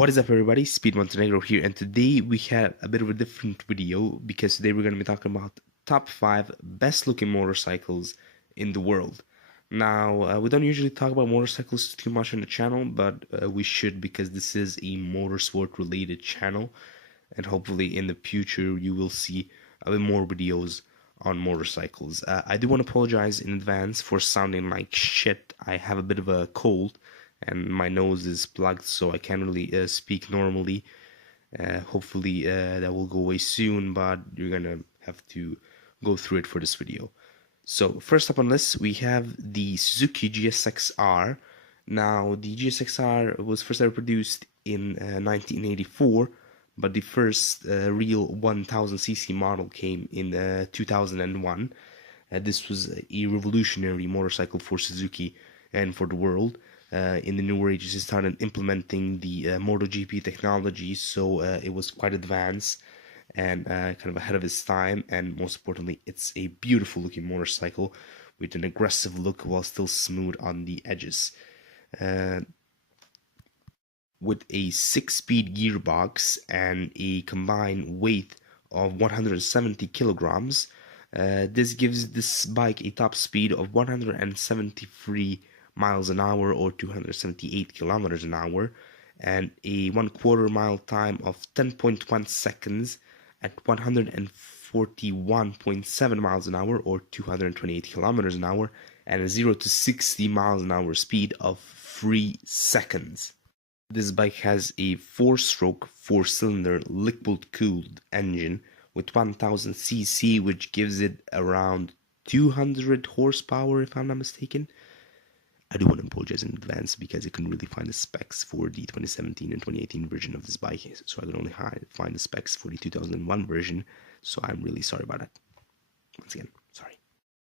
What is up, everybody? Speed Montenegro here, and today we have a bit of a different video because today we're going to be talking about top 5 best looking motorcycles in the world. Now, we don't usually talk about motorcycles too much on the channel, but we should because this is a motorsport related channel, and hopefully in the future you will see a bit more videos on motorcycles. I do want to apologize in advance for sounding like shit. I have a bit of a cold and my nose is plugged, so I can't really speak normally. Hopefully that will go away soon, but you're gonna have to go through it for this video. So first up on the list we have the Suzuki GSXR. Now the GSXR was first ever produced in 1984, but the first real 1000cc model came in 2001. This was a revolutionary motorcycle for Suzuki and for the world. In the newer ages, it started implementing the MotoGP technology, so it was quite advanced and kind of ahead of its time. And most importantly, it's a beautiful looking motorcycle with an aggressive look while still smooth on the edges. With a 6-speed gearbox and a combined weight of 170 kilograms, this gives this bike a top speed of 173 miles an hour or 278 kilometers an hour, and a 1/4 mile time of 10.1 seconds at 141.7 miles an hour or 228 kilometers an hour, and a 0 to 60 miles an hour speed of 3 seconds. This bike has a 4-stroke 4-cylinder liquid cooled engine with 1000 cc, which gives it around 200 horsepower if I'm not mistaken. I do want to apologize in advance because I couldn't really find the specs for the 2017 and 2018 version of this bike, so I could only find the specs for the 2001 version, so I'm really sorry about that.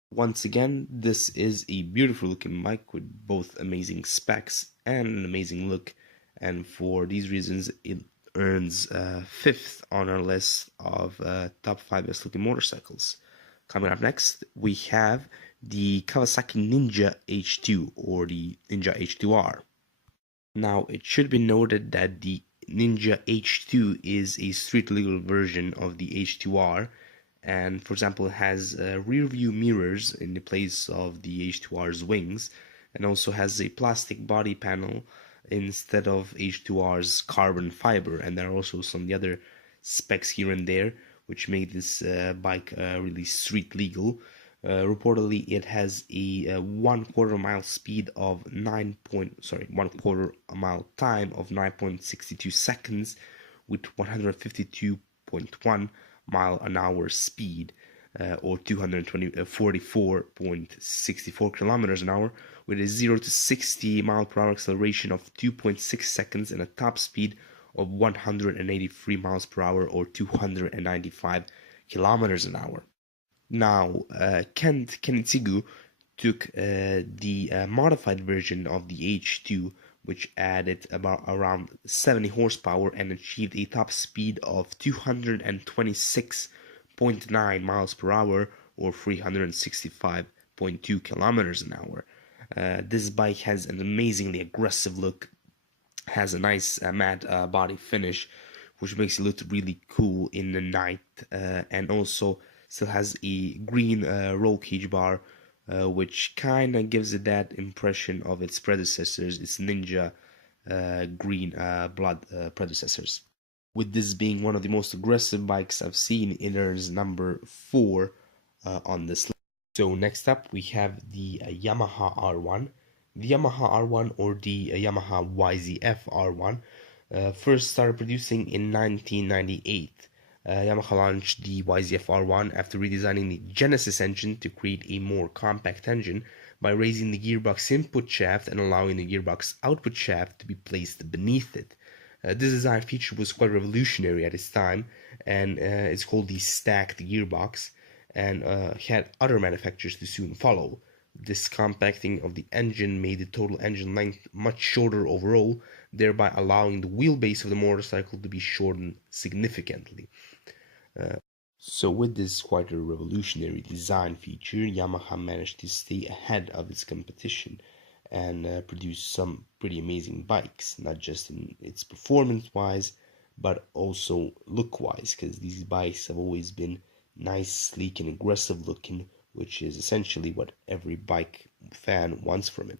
Once again, this is a beautiful looking bike with both amazing specs and an amazing look, and for these reasons it earns 5th on our list of top 5 best looking motorcycles. Coming up next, we have the Kawasaki Ninja H2 or the Ninja H2R. Now, it should be noted that the Ninja H2 is a street legal version of the H2R, and for example, it has rear view mirrors in the place of the H2R's wings, and also has a plastic body panel instead of H2R's carbon fiber, and there are also some other specs here and there which made this bike really street legal. Reportedly, it has a 1/4 mile speed of 1/4 mile time of 9.62 seconds with 152.1 mile an hour speed, or 244.64 kilometers an hour, with a 0 to 60 mile per hour acceleration of 2.6 seconds and a top speed of 183 miles per hour or 295 kilometers an hour. Now, Kent Kenitsugu took the modified version of the H2, which added around 70 horsepower and achieved a top speed of 226.9 miles per hour or 365.2 kilometers an hour. This bike has an amazingly aggressive look, has a nice matte body finish, which makes it look really cool in the night, and also still has a green roll cage bar, which kind of gives it that impression of its predecessors, its Ninja green blood predecessors. With this being one of the most aggressive bikes I've seen, it earns number 4 on this list. So next up we have the Yamaha R1. The Yamaha R1 or the Yamaha YZF R1 first started producing in 1998. Yamaha launched the YZF R1 after redesigning the Genesis engine to create a more compact engine by raising the gearbox input shaft and allowing the gearbox output shaft to be placed beneath it. This design feature was quite revolutionary at its time, and it's called the stacked gearbox, and had other manufacturers to soon follow. This compacting of the engine made the total engine length much shorter overall, thereby allowing the wheelbase of the motorcycle to be shortened significantly. So with this quite a revolutionary design feature, Yamaha managed to stay ahead of its competition and produce some pretty amazing bikes, not just in its performance wise, but also look wise, because these bikes have always been nice, sleek, and aggressive looking, which is essentially what every bike fan wants from it.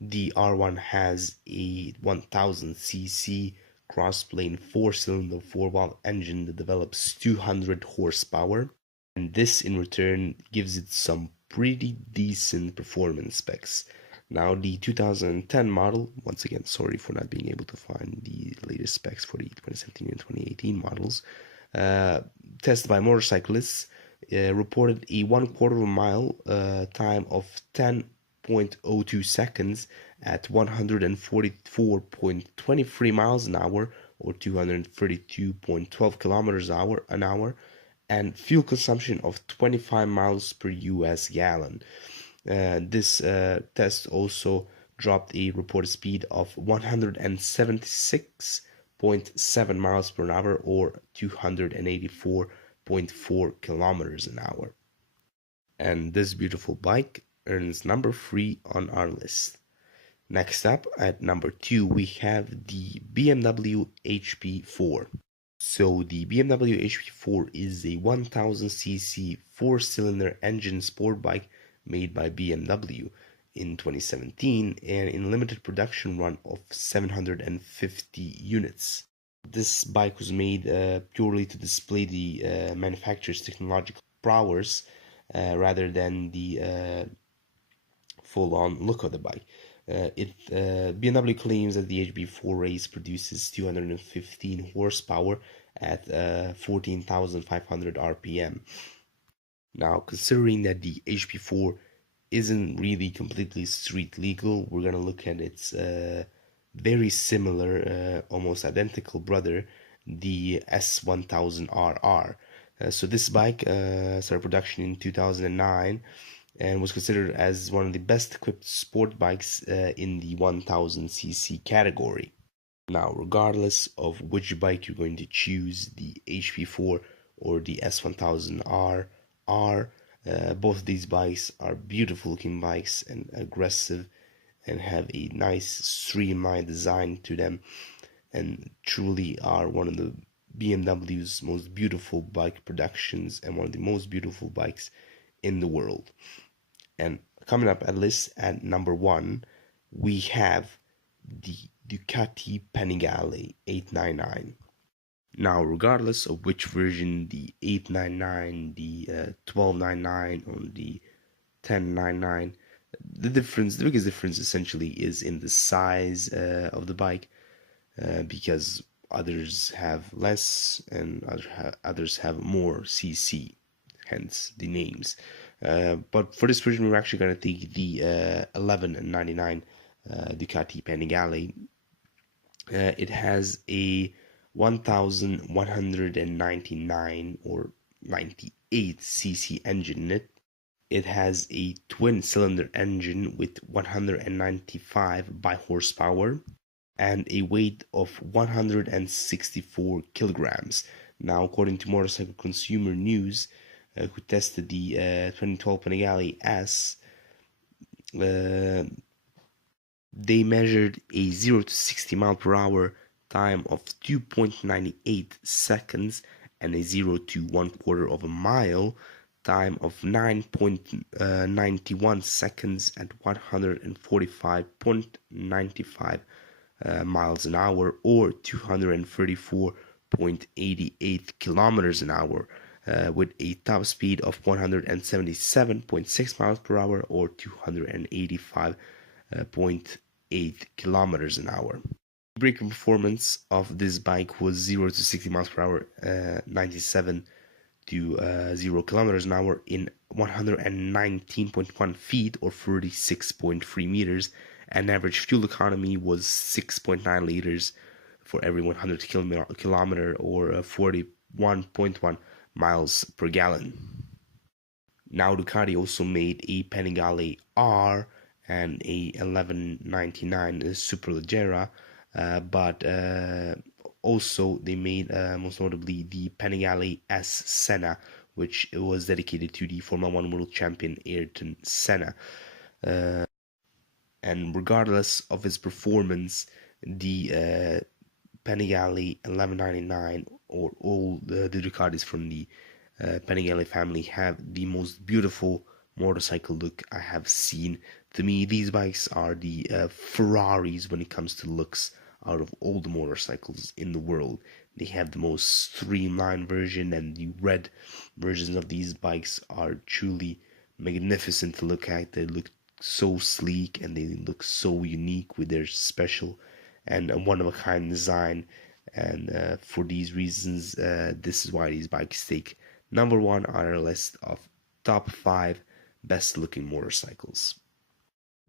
The R1 has a 1000cc cross-plane 4-cylinder 4-valve engine that develops 200 horsepower, and this in return gives it some pretty decent performance specs. Now the 2010 model, once again sorry for not being able to find the latest specs for the 2017 and 2018 models, tested by motorcyclists, reported a 1/4 of a mile time of 10.02 seconds at 144.23 miles an hour, or 232.12 kilometers an hour, and fuel consumption of 25 miles per US gallon. This test also dropped a reported speed of 176.7 miles per hour, or 284.4 kilometers an hour. And this beautiful bike earns number 3 on our list. Next up, at number 2, we have the BMW HP4. So the BMW HP4 is a 1000cc 4-cylinder engine sport bike made by BMW in 2017 and in limited production run of 750 units. This bike was made purely to display the manufacturer's technological prowess rather than the full-on look of the bike. BMW claims that the HP4 race produces 215 horsepower at 14,500 RPM. Now, considering that the HP4 isn't really completely street legal, we're gonna look at its very similar, almost identical brother, the S1000RR. So this bike started production in 2009 and was considered as one of the best equipped sport bikes in the 1000cc category. Now, regardless of which bike you're going to choose, the HP4 or the S1000RR, both of these bikes are beautiful looking bikes and aggressive and have a nice streamlined design to them, and truly are one of the BMW's most beautiful bike productions and one of the most beautiful bikes in the world. And coming up at list at number 1, we have the Ducati Panigale 899. Now, regardless of which version, the 899, the 1299, or the 1099, the biggest difference essentially is in the size of the bike, because others have less and others have more cc, hence the names. But for this version, we're actually going to take the 1199 Ducati Panigale. It has a 1199 or 98 cc engine in it. It has a twin-cylinder engine with 195 by horsepower and a weight of 164 kilograms. Now, according to Motorcycle Consumer News, who tested the 2012 Panigale S, they measured a 0 to 60 mile per hour time of 2.98 seconds and a 0 to 1/4 of a mile time of 9.91 seconds at 145.95 miles an hour, or 234.88 kilometers an hour, with a top speed of 177.6 miles per hour, or 285.8 kilometers an hour. The braking performance of this bike was 0 to 60 miles per hour, 97 to 0 kilometers an hour in 119.1 feet, or 36.3 meters, and average fuel economy was 6.9 liters for every 100 kilometer, or 41.1 miles per gallon. Now, Ducati also made a Panigale R and a 1199 Superleggera, but also they made most notably the Panigale S Senna, which was dedicated to the Formula 1 world champion Ayrton Senna. And regardless of his performance, the Panigale 1199 or all the Ducatis from the Panigale family have the most beautiful motorcycle look I have seen. To me, these bikes are the Ferraris when it comes to looks out of all the motorcycles in the world. They have the most streamlined version, and the red versions of these bikes are truly magnificent to look at. They look so sleek and they look so unique with their special and one of a kind design. And for these reasons, this is why these bikes take number one on our list of top 5 best looking motorcycles.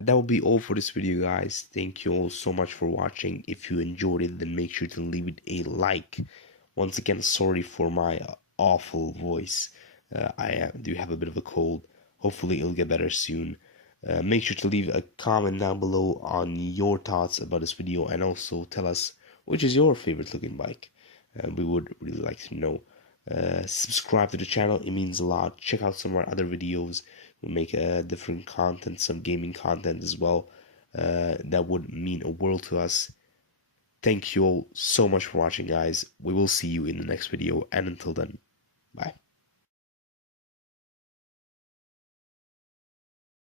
That will be all for this video, guys. Thank you all so much for watching. If you enjoyed it, then make sure to leave it a like. Once again, sorry for my awful voice. I do have a bit of a cold. Hopefully it'll get better soon. Make sure to leave a comment down below on your thoughts about this video, and also tell us which is your favorite looking bike. We would really like to know. Subscribe to the channel, it means a lot. Check out some of our other videos. We make different content, some gaming content as well. That would mean a world to us. Thank you all so much for watching, guys. We will see you in the next video, and until then, bye.